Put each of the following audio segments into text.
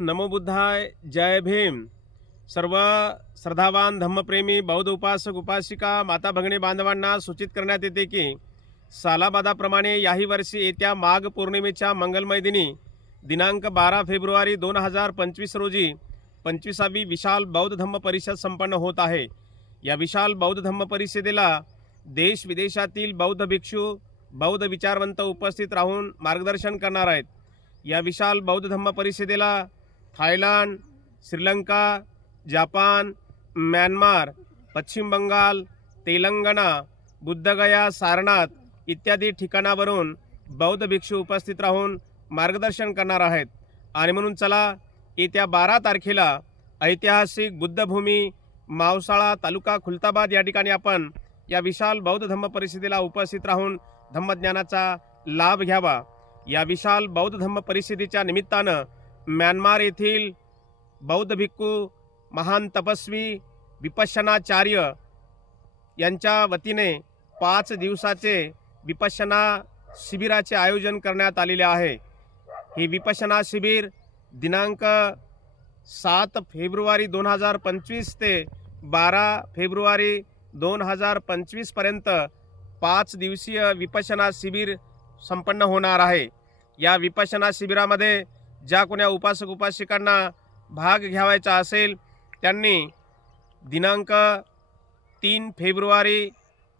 नमो बुद्धाय जय भीम। सर्व श्रद्धावान धम्मप्रेमी बौद्ध उपासक उपासिका माता भगिनी बांधवांना सूचित करण्यात येते की सालाबादाप्रमाणे याही वर्षी येत्या माघ पौर्णिमेच्या मंगलमय दिनी दिनांक बारा फेब्रुवारी दोन हजार पंचवीस रोजी पंचवीसावी विशाल बौद्ध धम्म परिषद संपन्न होत आहे. या विशाल बौद्ध धम्म परिषदेला देश विदेशातील बौद्ध भिक्षू बौद्ध विचारवंत उपस्थित राहून मार्गदर्शन करणार आहेत. या विशाल बौद्ध धम्म परिषदेला थायलंड श्रीलंका जापान म्यानमार पश्चिम बंगाल तेलंगणा बुद्धगया सारनाथ इत्यादी ठिकाणावरून बौद्ध भिक्षू उपस्थित राहून मार्गदर्शन करणार आहेत. आणि म्हणून चला येत्या बारा तारखेला ऐतिहासिक बुद्धभूमी मावसाळा तालुका खुलताबाद या ठिकाणी आपण या विशाल बौद्ध धम्म परिषदेला उपस्थित राहून धम्मज्ञानाचा लाभ घ्यावा. या विशाल बौद्ध धम्म परिषदेच्या निमित्तानं म्यानमार येथील बौद्ध भिक्खू महान तपस्वी विपश्यनाचार्य यांच्या वतीने पाच दिवसाचे विपश्यना शिबिराचे आयोजन करण्यात आलेले आहे. हे विपश्यना शिबिर दिनांक सात फेब्रुवारी दोन हजार पंचवीस ते बारा फेब्रुवारी दोन हजार पंचवीसपर्यंत पाच दिवसीय विपश्यना शिबिर संपन्न होणार आहे. या विपश्यना शिबिरामध्ये ज्या कोण्या उपासक उपासिकांना भाग घ्यावायचा असेल त्यांनी दिनांक तीन फेब्रुवारी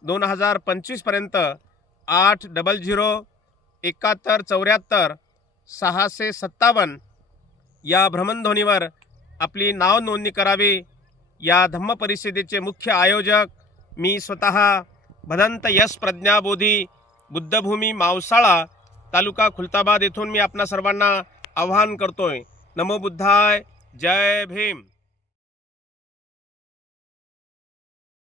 दोन हजार पंचवीसपर्यंत आठ डबल झिरो एकाहत्तर चौऱ्याहत्तर सहाशे सत्तावन्न या भ्रमणध्वनीवर आपली नाव नोंदणी करावी. या धम्म परिषदेचे मुख्य आयोजक मी स्वतः भदंत यश प्रज्ञाबोधी बुद्धभूमी मावसाळा तालुका खुलताबाद येथून मी आपणा सर्वांना आवाहन करतोय. नमो बुद्धाय जय भीम.